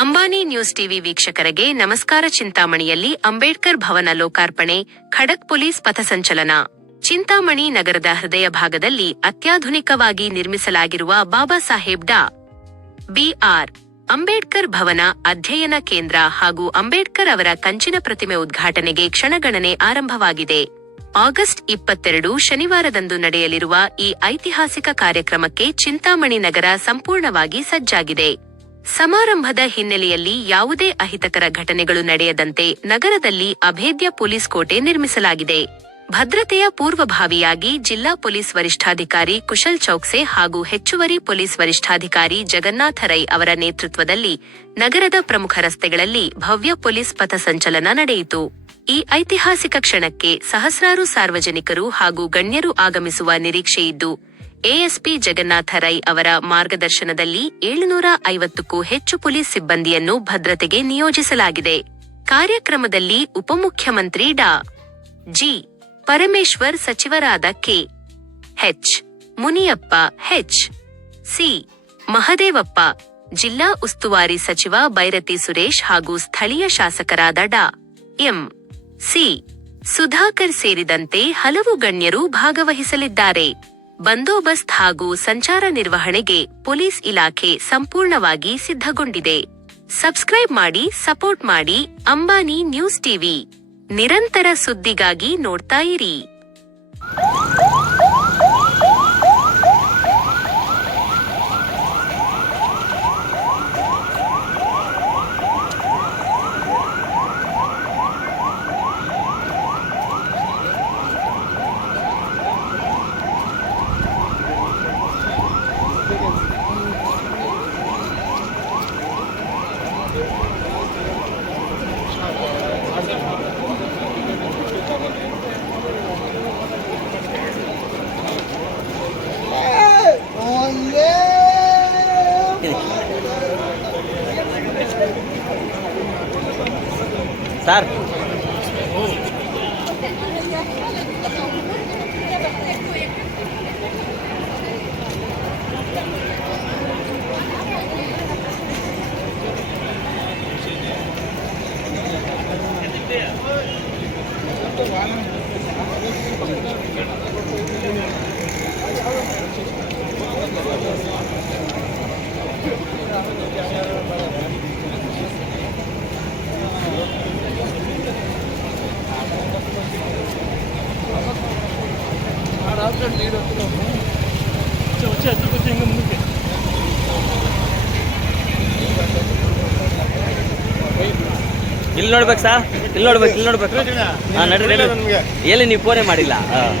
Ambani news TV ವೀಕ್ಷಕರಿಗೆ ನಮಸ್ಕಾರ. ಚಿಂತಾಮಣಿಯಲ್ಲಿ ಅಂಬೇಡ್ಕರ್ ಭವನ ಲೋಕಾರ್ಪಣೆ, ಖಡಕ್ ಪೊಲೀಸ್ ಪಥಸಂಚಲನ. ಚಿಂತಾಮಣಿ ನಗರದ ಹೃದಯ ಭಾಗದಲ್ಲಿ ಅತ್ಯಾಧುನಿಕವಾಗಿ ನಿರ್ಮಿಸಲಾಗಿರುವ ಬಾಬಾ ಸಾಹೇಬ್ ಡಾ. ಬಿ.ಆರ್. ಅಂಬೇಡ್ಕರ್ ಭವನ ಅಧ್ಯಯನ ಕೇಂದ್ರ ಹಾಗೂ ಅಂಬೇಡ್ಕರ್ ಅವರ ಕಂಚಿನ ಪ್ರತಿಮೆ ಉದ್ಘಾಟನೆಗೆ ಕ್ಷಣಗಣನೆ ಆರಂಭವಾಗಿದೆ. ಆಗಸ್ಟ್ 22 ಶನಿವಾರದಂದು ನಡೆಯಲಿರುವ ಈ ಐತಿಹಾಸಿಕ ಕಾರ್ಯಕ್ರಮಕ್ಕೆ ಚಿಂತಾಮಣಿ ನಗರ ಸಂಪೂರ್ಣವಾಗಿ ಸಜ್ಜಾಗಿದೆ. ಸಮಾರಂಭದ ಹಿನ್ನೆಲೆಯಲ್ಲಿ ಯಾವುದೇ ಅಹಿತಕರ ಘಟನೆಗಳು ನಡೆಯದಂತೆ ನಗರದಲ್ಲಿ ಅಭೇದ್ಯ ಪೊಲೀಸ್ ಕೋಟೆ ನಿರ್ಮಿಸಲಾಗಿದೆ. ಭದ್ರತೆಯ ಪೂರ್ವಭಾವಿಯಾಗಿ ಜಿಲ್ಲಾ ಪೊಲೀಸ್ ವರಿಷ್ಠಾಧಿಕಾರಿ ಕುಶಲ್ ಚೌಕ್ಸೆ ಹಾಗೂ ಹೆಚ್ಚುವರಿ ಪೊಲೀಸ್ ವರಿಷ್ಠಾಧಿಕಾರಿ ಜಗನ್ನಾಥ ರೈ ಅವರ ನೇತೃತ್ವದಲ್ಲಿ ನಗರದ ಪ್ರಮುಖ ರಸ್ತೆಗಳಲ್ಲಿ ಭವ್ಯ ಪೊಲೀಸ್ ಪಥಸಂಚಲನ ನಡೆಯಿತು. ಈ ಐತಿಹಾಸಿಕ ಕ್ಷಣಕ್ಕೆ ಸಹಸ್ರಾರು ಸಾರ್ವಜನಿಕರು ಹಾಗೂ ಗಣ್ಯರು ಆಗಮಿಸುವ ನಿರೀಕ್ಷೆಯಿದ್ದು, ಎಎಸ್ಪಿ ಜಗನ್ನಾಥ ರೈ ಅವರ ಮಾರ್ಗದರ್ಶನದಲ್ಲಿ 750ಕ್ಕೂ ಹೆಚ್ಚು ಪೊಲೀಸ್ ಸಿಬ್ಬಂದಿಯನ್ನು ಭದ್ರತೆಗೆ ನಿಯೋಜಿಸಲಾಗಿದೆ. ಕಾರ್ಯಕ್ರಮದಲ್ಲಿ ಉಪಮುಖ್ಯಮಂತ್ರಿ ಡಾ. ಜಿ. ಪರಮೇಶ್ವರ್, ಸಚಿವರಾದ K. H. Muniyappa, H. C. Mahadevappa, ಜಿಲ್ಲಾ ಉಸ್ತುವಾರಿ ಸಚಿವ ಬೈರತಿ ಸುರೇಶ್ ಹಾಗೂ ಸ್ಥಳೀಯ ಶಾಸಕರಾದ ಡಾ. ಎಂ. ಸಿ. ಸುಧಾಕರ್ ಸೇರಿದಂತೆ ಹಲವು ಗಣ್ಯರು ಭಾಗವಹಿಸಲಿದ್ದಾರೆ. ಬಂದೋಬಸ್ತ್ ಹಾಗೂ ಸಂಚಾರ ನಿರ್ವಹಣೆಗೆ ಪೊಲೀಸ್ ಇಲಾಖೆ ಸಂಪೂರ್ಣವಾಗಿ ಸಿದ್ಧಗೊಂಡಿದೆ. ಸಬ್ಸ್ಕ್ರೈಬ್ ಮಾಡಿ, ಸಪೋರ್ಟ್ ಮಾಡಿ. ಅಂಬಾನಿ ನ್ಯೂಸ್ ಟಿವಿ ನಿರಂತರ ಸುದ್ದಿಗಾಗಿ ನೋಡ್ತಾ ಇರಿ. ಸರ್, ಇಲ್ಲಿ ನೋಡ್ಬೇಕು ಸರ್, ಇಲ್ಲಿ ನೋಡ್ಬೇಕು. ಹಾಂ, ನಡ್ರಿ. ಎಲ್ಲಿ ನೀವು ಫೋನೇ ಮಾಡಿಲ್ಲ? ಹಾಂ.